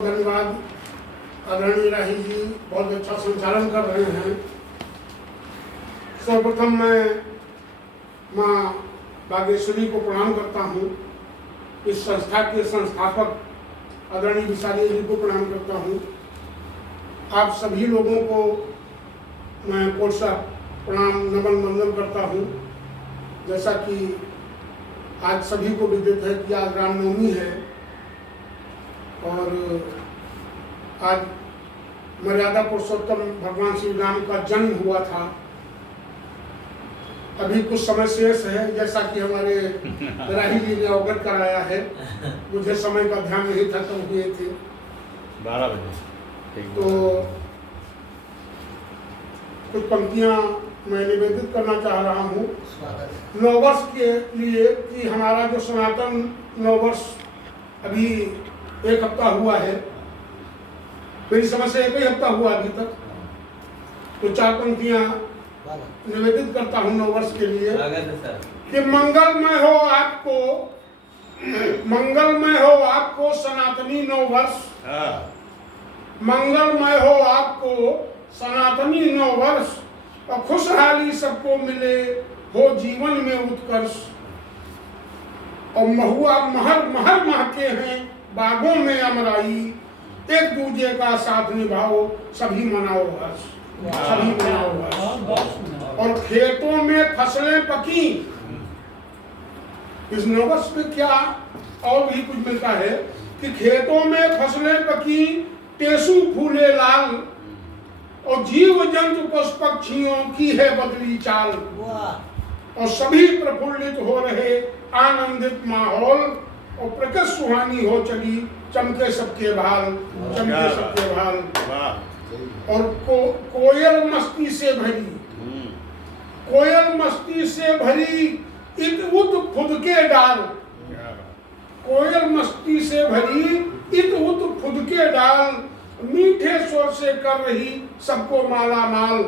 धन्यवाद। आदरणीय राही जी बहुत अच्छा संचालन कर रहे हैं। सर्वप्रथम मैं माँ बागेश्वरी को प्रणाम करता हूँ। इस संस्था के संस्थापक आदरणीय विशाली जी को प्रणाम करता हूँ। आप सभी लोगों को मैं कोटसा प्रणाम नमन वंदन करता हूँ। जैसा कि आज सभी को विदित है कि आज रामनवमी है और आज मर्यादा पुरुषोत्तम भगवान श्री राम का जन्म हुआ था। अभी कुछ समय शेष है, जैसा कि हमारे राही जी ने अवगत कराया है। मुझे समय का ध्यान नहीं था तब हुए थे 12 बजे। तो कुछ पंक्तियां मैं निवेदित करना चाह रहा हूँ नववर्ष के लिए कि हमारा जो सनातन नववर्ष अभी एक हफ्ता हुआ है। मेरी समझ से एक ही हफ्ता हुआ अभी तक। तो 4 पंक्तियां निवेदित करता हूँ नववर्ष के लिए कि मंगलमय हो आपको सनातनी नववर्ष। मंगलमय हो आपको सनातनी नववर्ष और खुशहाली सबको मिले हो जीवन में उत्कर्ष। और महुआ महर महर महके हैं बागों में अमराई, एक दूजे का साथ निभाओ सभी मनाओ हर्ष। सभी मनाओ हर्ष। और खेतों में फसलें पकी। इस नववर्ष में क्या और भी कुछ मिलता है कि खेतों में फसलें पकी, टेसू फूले लाल और जीव जंतु पशु पक्षियों की है बदली चाल। और सभी प्रफुल्लित हो रहे आनंदित माहौल और प्रकृति सुहानी हो चली चमके सबके भाल। चमके सबके भाल। और कोयल मस्ती से भरी, कोयल मस्ती से भरी इत उत खुद के डाल। कोयल मस्ती से भरी इत उत खुद के डाल, मीठे स्वर से कर रही सबको माला माल।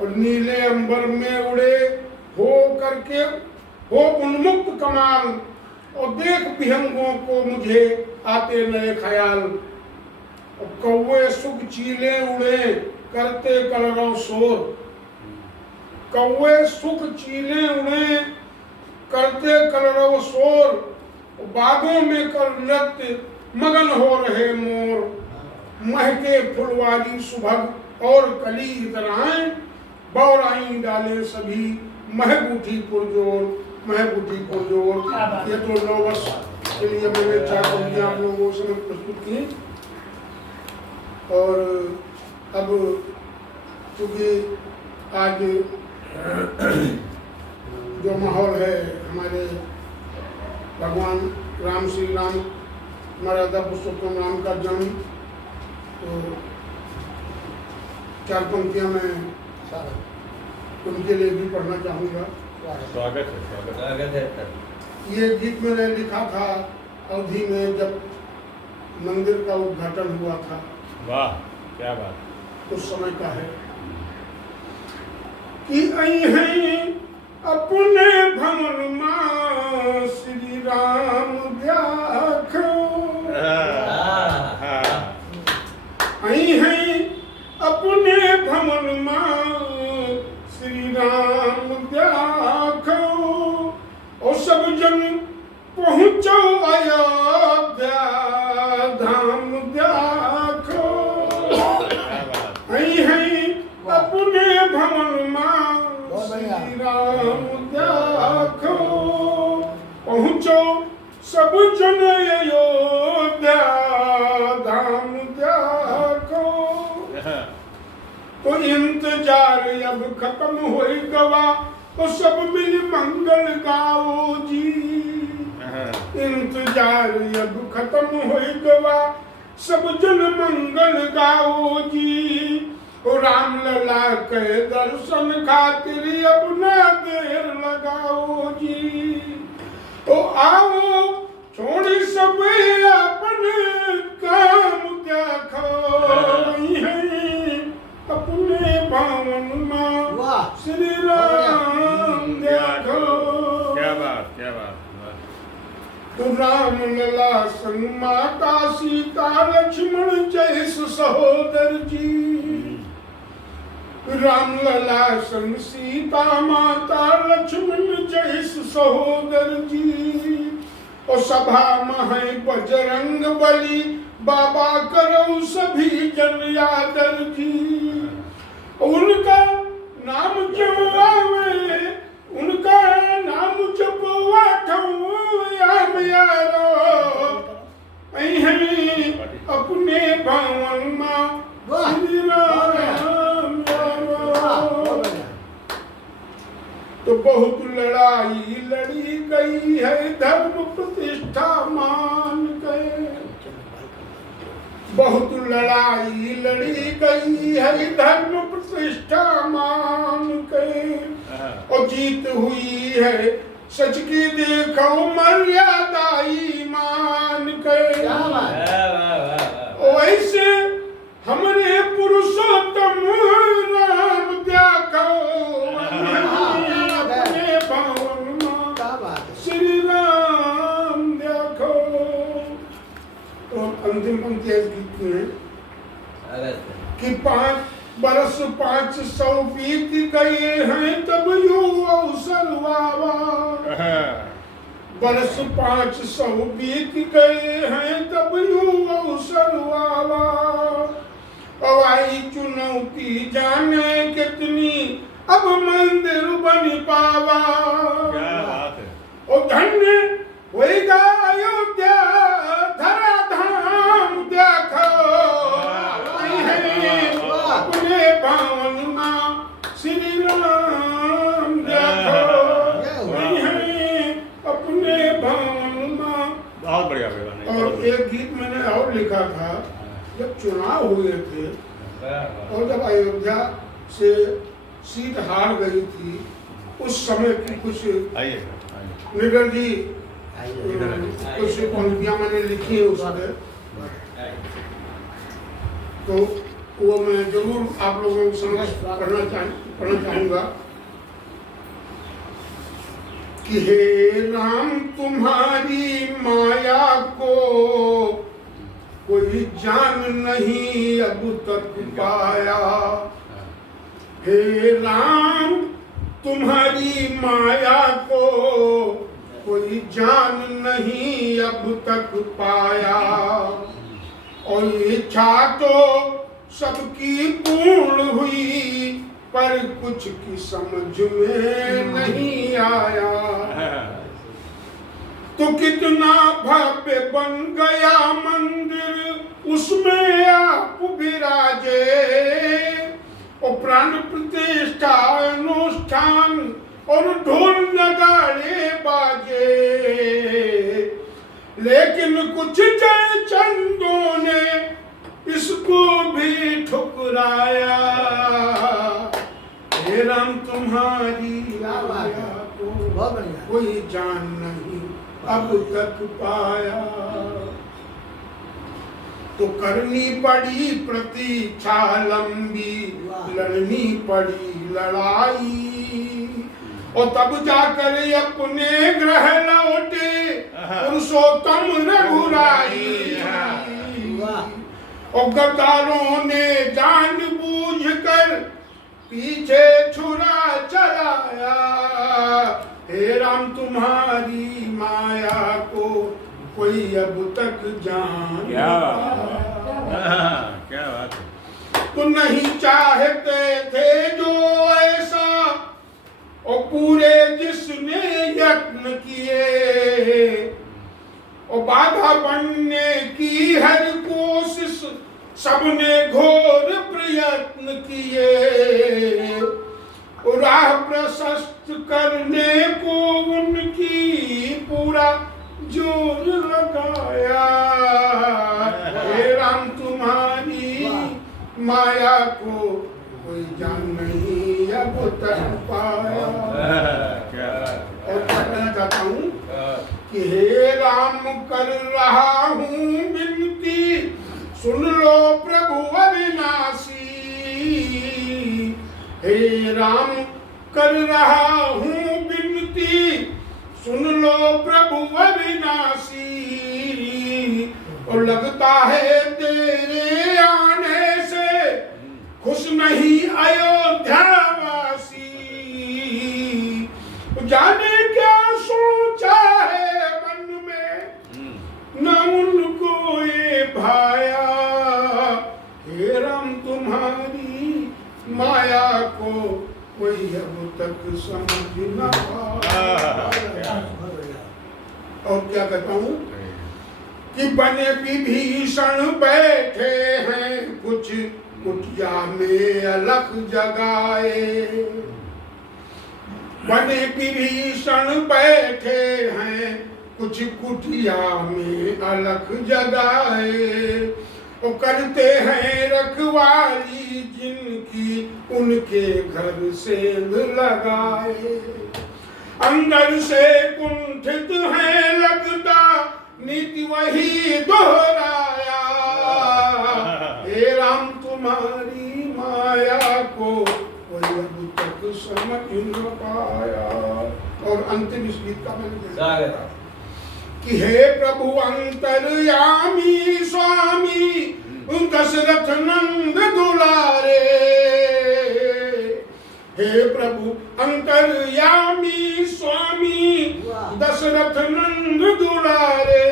और नीले अंबर में उड़े हो करके हो उन्मुक्त कमाल, और देख विहंगों को मुझे आते नए ख्याल। और कौवे सुख चीले उड़े करते कलरव शोर। कौवे सुख चीले उड़े करते कलरव शोर, बागों में कर नृत्य मगन हो रहे मोर। महके फुलवारी सुभग और कली इतराएं, बौराई डाले सभी महक उठी पुरजोर। महक उठी पुरजोर। ये तो नववर्ष के लिए मैंने 4 पंक्तियां आप लोगों से प्रस्तुत की। और अब चूंकि आज जो माहौल है हमारे भगवान राम श्री राम मर्यादा पुरुषोत्तम राम का जन्म, तो 4 पंक्तियां मैं उनके लिए भी पढ़ना चाहूँगा। स्वागत है, स्वागत है। ये गीत मैंने लिखा था अवधि में जब मंदिर का उद्घाटन हुआ था। वाह क्या बात। उस समय का है कि आई हैं अपने भवन मां श्री राम देखो। आई हैं अपने भवन मां श्री राम देखो, और सब जन पहुँचो अयोध्या धाम देखो। आई हैं अपने भवन मां श्री राम देखो, पहुँचो सब जन अयोध्या धाम देखो। तो इंतजार अब खत्म हो गवा, तो सब मिल मंगल गाओ जी। इंतजार अब खत्म हो गवा, सब जन मंगल गाओ जी। और राम लला के दर्शन खातिर अब न देर लगाओ जी। तो आओ छोड़ी सब अपने काम देखो। अपने भवन मां श्री राम देखो। क्या बात क्या बात। तो राम लला संग माता सीता लक्ष्मण जैस सहोदर जी। राम लला संग सीता माता लक्ष्मण जैस सहोदर जी। और सभा में बजरंग बली बाबा करो सभी जन यादर जी। उनका नाम क्यों आवे, उनका नाम जपवा याम यारो अपने भवन में श्री राम यारो। तो बहुत लड़ाई लड़ी गई है धर्म प्रतिष्ठा मान गए। बहुत लड़ाई लड़ी गई है धर्म प्रतिष्ठा मान के। और जीत हुई है सच की देखो मर्यादा ईमान के। वैसे हमरे पुरुषोत्तम राम देखो अपने भवन में श्री राम देखो। तो अंतिम पंक्ति इस गीत में कि 5 बरस 500 बीत गए हैं तब यो अवसर वावा। बरस 500 बीत गए हैं तब यो अवसर वावा। अब आई चुनौती जाने कितनी अब मंदिर बन पावा। क्या बात है। और धन्य होएगा अयोध्या धरा धाम देखो अपने भवन में श्री राम देखो अपने भवन में। बहुत बढ़िया गाना। और एक गीत मैंने और लिखा था जब चुनाव हुए थे और जब अयोध्या से सीट हार गई थी उस समय की कुछ निडर जी कुछ पंक्तियां मैंने लिखी है उसमें। तो वो मैं जरूर आप लोगों के समक्ष पढ़ना चाहूंगा कि हे राम तुम्हारी माया को कोई जान नहीं अब तक पाया। हे राम तुम्हारी माया को कोई जान नहीं अब तक पाया। और इच्छा तो सबकी पूर्ण हुई पर कुछ की समझ में नहीं आया। तो कितना भव्य बन गया मंदिर उसमें आप विराजे। और प्राण प्रतिष्ठा अनुष्ठान और ढोल नगाड़े बाजे। लेकिन कुछ जय चंदों ने इसको भी ठुकराया। हे राम तुम्हारी माया को कोई जान नहीं अब तक पाया। तो करनी पड़ी प्रतीक्षा लंबी लड़नी पड़ी लड़ाई। और तब जाकर अपने ग्रह लौटे पुरुषोत्तम रघुराई। और गद्दारों ने जानबूझकर पीछे छुरा चलाया। हे राम तुम्हारी माया को कोई अब तक जान क्या बात है। तो नहीं चाहते थे जो ऐसा और पूरे जिसने यत्न किए। और बाधा बनने की हर कोशिश सबने घोर प्रयत्न किए। राह प्रशस्त करने को उनकी पूरा जोर लगाया। हे राम तुम्हारी माया को कोई जान नहीं अब तक पाया। और कहना चाहता हूँ कि हे राम कर रहा हूँ विनती सुन लो प्रभु अविनाशी। हे राम कर रहा हूँ विनती सुन लो प्रभु अविनाशी। और लगता है तेरे आने से खुश नहीं अयोध्या वासी। जाने क्या सोचा है मन में न उनको ये भाया। हे राम तुम्हारी माया को कोई अब तक समझ न पाया। और क्या कहता हूँ कि बने विभीषण बैठे हैं कुछ कुटिया में अलख जगाए। बने विभीषण बैठे हैं कुछ कुटिया में अलख जगाए। वो करते हैं रखवाली जिनकी उनके घर सेंध लगाए। अंदर से कुंठित है लगता नीति वही दोहराया। हे राम तुम्हारी माया को कोई अब तक समझ न पाया। और अंतिम इस गीत का मैंने कि हे प्रभु अंतर्यामी स्वामी दशरथ नंद दुलारे। हे प्रभु अंतर्यामी स्वामी दशरथ नंद दुलारे।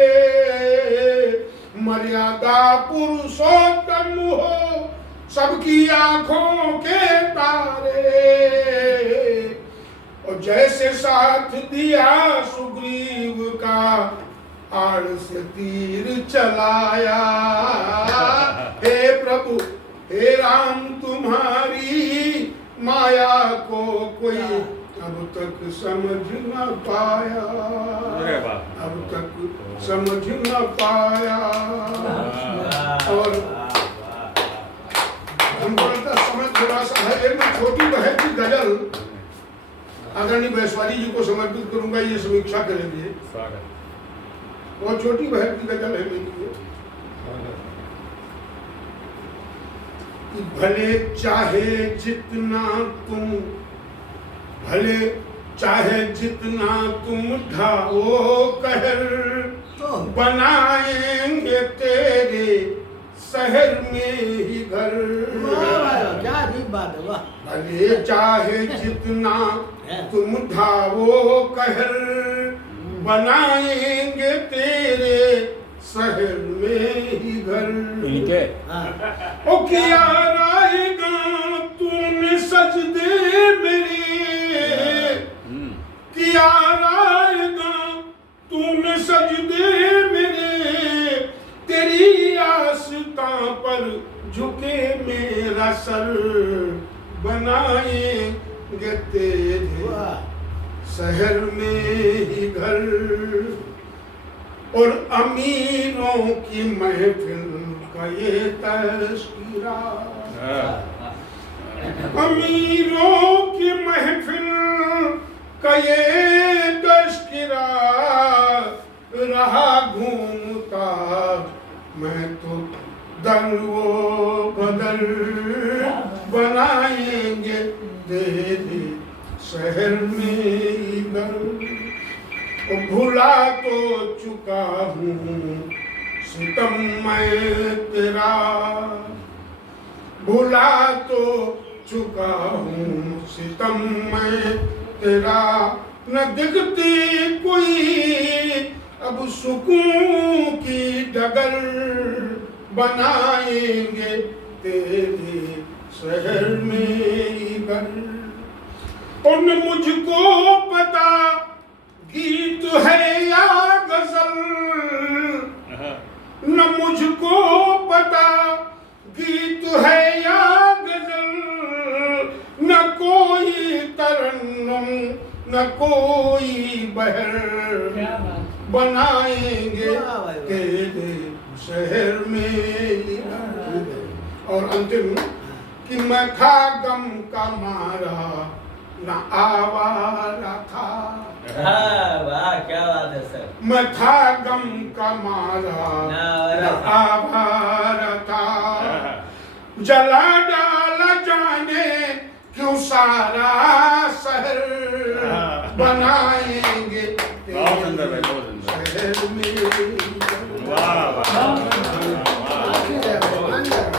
मर्यादा पुरुषोत्तम हो सबकी आंखों के तारे। और जैसे साथ दिया सुग्रीव का आड़ से तीर चलाया। हे प्रभु हे राम तुम्हारी माया को कोई अब तक समझ न पाया। अब तक समझ न पाया। और हमको लगता समय थोड़ा सा है। एक मैं छोटी बहन की गजल आदरणीय वैश्वारी जी को समर्पित करूंगा, ये समीक्षा करेंगे। बहुत छोटी बहन की गजल है मेरी। भले चाहे जितना तुम भले चाहे जितना तुम ढाओ कहर बनाएंगे तेरे शहर में ही घर। क्या बात है। भले चाहे जितना तुम ढाओ कहर बनाएंगे तेरे शहर में ही घर। ओ किया रायगा तूने सजदे मेरे। किया रायगा तूने सजदे मेरे। तेरी आस्था पर झुके मेरा सर बनाएंगे तेरे शहर में ही घर। और अमीरों की महफिल का ये तस्कीरा। अमीरों की महफिल का ये तस्कीरा। रहा घूमता मैं तो दर वो बदल बनाएंगे तेरे शहर में घर। भुला तो चुका हूँ सितम मैं तेरा। भुला तो चुका हूँ सितम मैं तेरा। न दिखती कोई अब सुकून की डगर बनाएंगे तेरे शहर में घर। और न मुझको पता गीत है या गजल। न मुझको पता गीत है या गजल। न कोई तरन्नुम न कोई बहर बनाएंगे तेरे शहर में। और अंतिम कि मैं था गम का मारा न आवारा था। वाह क्या बात है सर। मैं था गम का मारा न आवारा था। जला डाला जाने क्यों सारा शहर बनाएंगे बहुत सुंदर है, बहुत सुंदर। शहर महल में वाह